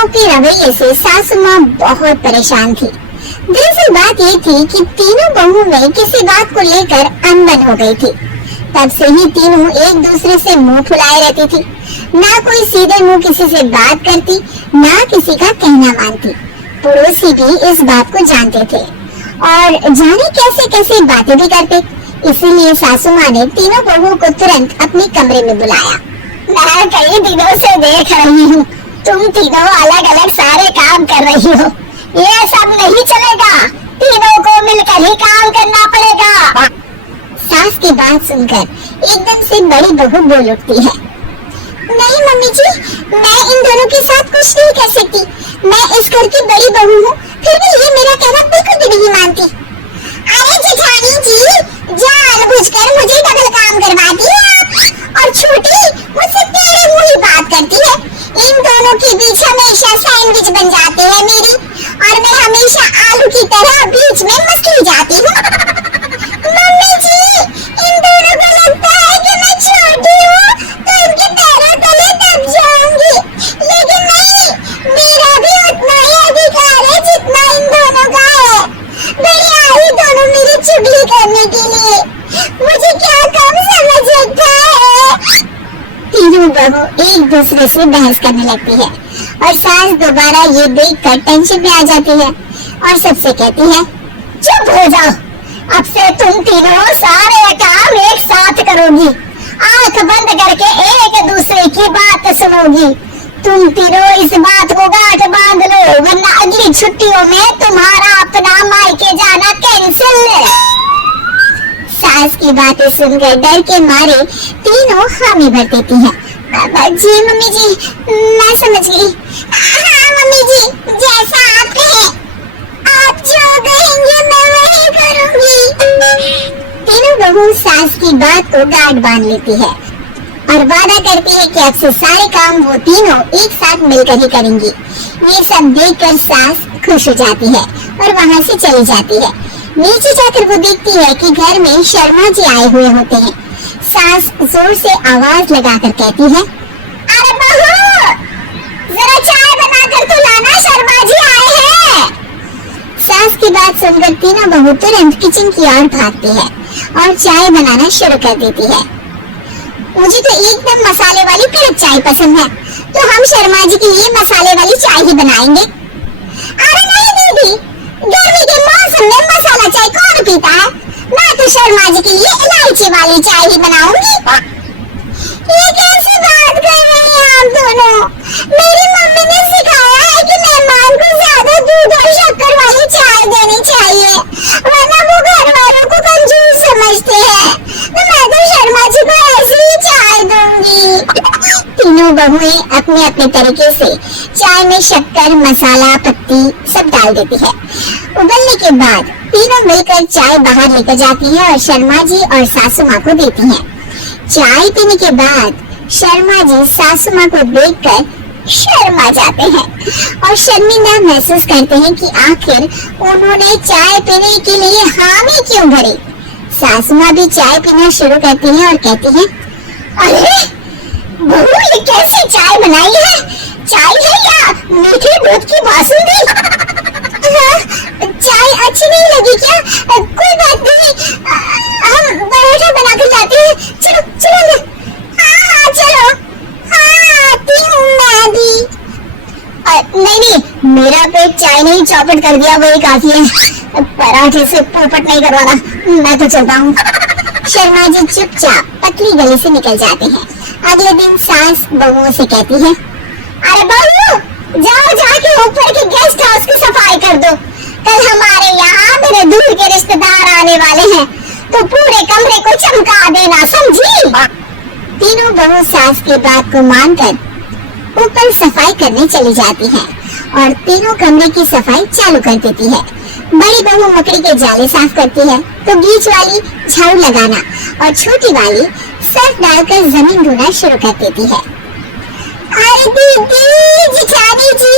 बहुओं के रवैये से सासू माँ बहुत परेशान थी। दरअसल बात ये थी कि तीनों बहुओं में किसी बात को लेकर अनबन हो गई थी। तब से ही तीनों एक दूसरे से मुंह फुलाए रहती थी। ना कोई सीधे मुंह किसी से बात करती, ना किसी का कहना मानती। पड़ोसी भी इस बात को जानते थे और जाने कैसे कैसे बातें भी करते। इसीलिए सासू माँ ने तीनों बहुओं को तुरंत अपने कमरे में बुलाया। मैं कई दिनों से देख रही हूँ, तुम तीनों अलग अलग सारे काम कर रही हो। ये सब नहीं चलेगा, तीनों को मिलकर ही काम करना पड़ेगा। सास की बात सुनकर एकदम से बड़ी बहू बोल उठती है। नहीं मम्मी जी, मैं इन दोनों के साथ कुछ नहीं कर सकती। मैं इस घर की बड़ी बहू हूँ, फिर भी ये मेरा कहना बिल्कुल भी नहीं मानती। अरे जेठानी जी, जानबूझकर मुझे डबल काम करवाती है और छोटी मुझसे टेढ़े मुंह ही बात करती है। इन दोनों के बीच हमेशा सैंडविच बन जाते हैं मेरी, और मैं हमेशा आलू की तरह बीच में मसली जाती हूँ। मम्मी जी, इन दोनों को लगता है कि मैं छोटी हूँ तो इनके पैरों तले दब जाऊंगी, लेकिन नहीं, मेरा भी उतना ही अधिकार है जितना इन दोनों का है। बड़ी आई दोनों मेरी चुगली करने के लिए, मुझे क्या कम समझ रखा है। तीनों बहू एक दूसरे से बहस करने लगती है और सास दोबारा ये देखकर टेंशन में आ जाती है और सबसे कहती है, चुप हो जाओ, अब से तुम तीनों सारे काम एक साथ करोगी, आंख बंद करके एक दूसरे की बात सुनोगी। तुम तीनों इस बात को गांठ बांध लो, वरना अगली छुट्टियों में तुम्हारा अपना मायके जाना कैंसिल है। सास की बातें सुनकर डर के मारे तीनों हामी भर देती हैं। जी मम्मी जी, मैं समझ गई। हाँ मम्मी जी, जैसा आप कहें, आप जो कहेंगे मैं वही करूंगी। तीनों बहू सास की बात को गांठ बांध लेती है और वादा करती है कि अब से सारे काम वो तीनों एक साथ मिलकर ही करेंगी। ये सब देखकर सास खुश हो जाती है और वहाँ से चली जाती है। नीचे जाकर वो देखती है कि घर में शर्मा जी आए हुए होते हैं। सास जोर से आवाज लगाकर कहती है, अरे बहू, जरा चाय बनाकर तो लाना, शर्मा जी आए हैं। सास की बात सुनकर तीनों बहू तुरंत किचन की ओर भागती है और चाय बनाना शुरू कर देती है। मुझे तो एकदम मसाले वाली कड़क चाय पसंद है, तो हम शर्मा जी के लिए मसाले वाली चाय ही बनाएंगे। अरे नहीं दीदी, गर्मी के मौसम में मसाला चाय कौन पीता है? मैं तो शर्मा जी के लिए इलायची वाली चाय ही बनाऊंगी। ये कैसी बात कर रही हैं आप दोनों? मेरी मम्मी ने सिखाया है कि मेहमान को ज्यादा दूध और शक्कर वाली चाय देनी चाहिए, वरना वो घर वालों को कंजूस समझते हैं। तो मैं तो शर्मा जी को ऐसी ही चाय दूंगी। तीनों बहुएं अपने अपने तरीके से चाय में शक्कर, मसाला, पत्ती सब डाल देती है। उबलने के बाद तीनों मिलकर चाय बाहर लेकर जाती है और शर्मा जी और सासू माँ को देती हैं। चाय पीने के बाद शर्मा जी सासू माँ को देखकर शर्मा जाते हैं और शर्मिंदा महसूस करते हैं कि आखिर उन्होंने चाय पीने के लिए हामी क्यों भरी। सासू माँ भी चाय पीना शुरू करती हैं और कहती हैं, अरे बहू, ये कैसी चाय बनाई है? चाय है या मीठे दूध की बासुंदी? चाय अच्छी नहीं लगी क्या? कोई बात नहीं, हम पराठा बना कर लाते हैं। चलो चलो ना। हाँ चलो। हाँ आती हूँ मैं भी। नहीं, मेरा पेट चाय नहीं चौपट कर दिया वही काफी है। पराठे से पोपट नहीं करवाना, मैं तो चलता हूँ। शर्मा जी चुपचाप पतली गली से निकल जाते हैं। अगले दिन सास बहुओं से कहती है, अरे बहू, जाओ जाके ऊपर के गेस्ट हाउस की सफाई कर दो। कल हमारे यहाँ मेरे दूर के रिश्तेदार आने वाले हैं, तो पूरे कमरे को चमका देना, समझी? तीनों बहू सास की बात को मानकर ऊपर सफाई करने चली जाती हैं और तीनों कमरे की सफाई चालू कर देती है। बड़ी बहू मकड़ी के जाले साफ करती है, तो बीच वाली झाड़ू लगाना और छोटी वाली सर्फ डालकर जमीन धोना शुरू कर देती है। अरे दीदी, जेठानी जी,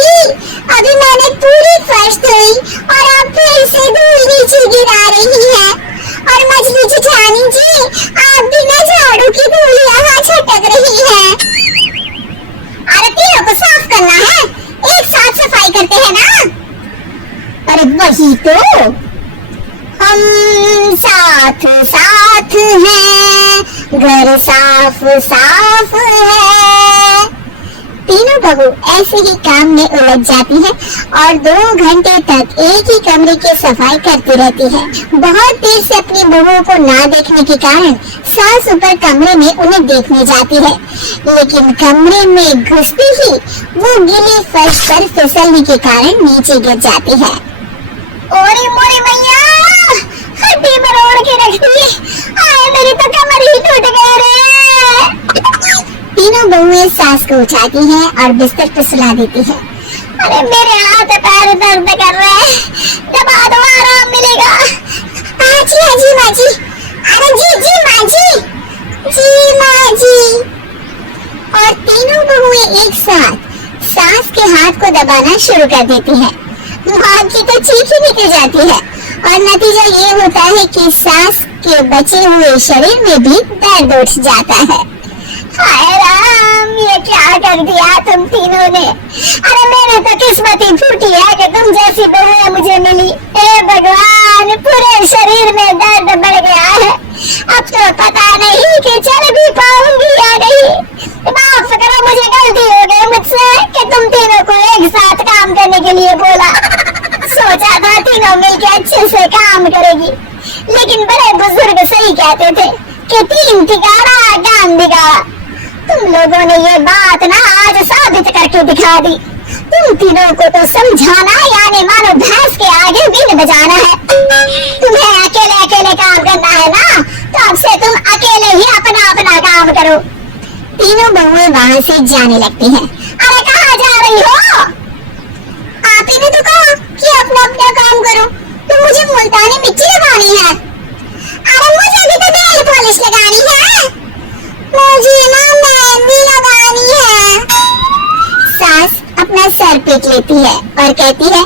अभी मैंने पूरी फर्श धोई और आप फिर से धूल नीचे गिरा रही हैं। और मछली जेठानी जी, आप बिना झाड़ू की धूल यहाँ छटक रही है। अरे तीनों को साफ करना है, एक साथ वही तो, हम साथ साथ हैं, घर साफ साफ है। तीनों बहू ऐसे ही काम में उलझ जाती है और 2 घंटे तक एक ही कमरे की सफाई करती रहती है। बहुत देर से अपनी बहुओं को ना देखने के कारण सास ऊपर कमरे में उन्हें देखने जाती है, लेकिन कमरे में घुसते ही वो गीले फर्श पर फिसलने के कारण नीचे गिर जाती है। ओरे मोरे मैया, हड्डी मरोड़ के रख दी, आए मेरी तो कमर ही टूट गई रे। तीनों बहुएं सास को उठाती हैं और बिस्तर पर सुला देती हैं। अरे मेरे हाथ पैर दर्द कर रहे हैं, दबा दो आराम मिलेगा। आजी आजी माँ जी, अरे जी जी माँ जी। और तीनों बहुएं एक साथ सास के हाथ को दबाना शुरू कर देती हैं। माँ की तो चीख ही निकल जाती है और नतीजा ये होता है कि सास के बचे हुए शरीर में भी दर्द उठ जाता है। हाय राम, ये क्या कर दिया तुम तीनों ने। अरे मेरे तो किस्मत ही फूटी है कि तुम जैसी बहू मुझे मिली। हे भगवान, पूरे शरीर में दर्द बढ़ गया है। अब तो पता नहीं कि चल भी पाऊंगी या नहीं। माफ करो, मुझे गलती हो गई मुझसे कि तुम तीनों को एक साथ काम करने के लिए बोला। सोचा था तीनों मिलकर अच्छे से काम करेगी, लेकिन बड़े बुजुर्ग सही कहते थे कि 3 ठिकाना ज्ञान बिगाड़ा। तुम लोगों ने ये बात ना आज साबित करके दिखा दी। तुम तीनों को तो समझाना यानी मानो भैंस के आगे बीन बजाना है। तुम्हें अकेले अकेले काम करना है ना, तो अब से तुम अकेले ही अपना अपना काम करो। तीनों बहुएं वहाँ से जाने लगती हैं। अरे कहाँ जा रही हो? आप ही ने तो कहा कि अपना अपना काम करो, तो मुझे मुल्तानी मिट्टी लगानी है। अरे मुझे भी तो नेल पॉलिश लगानी है। मुझे ना मेहंदी लगानी है। सास अपना सर पीट लेती है और कहती है,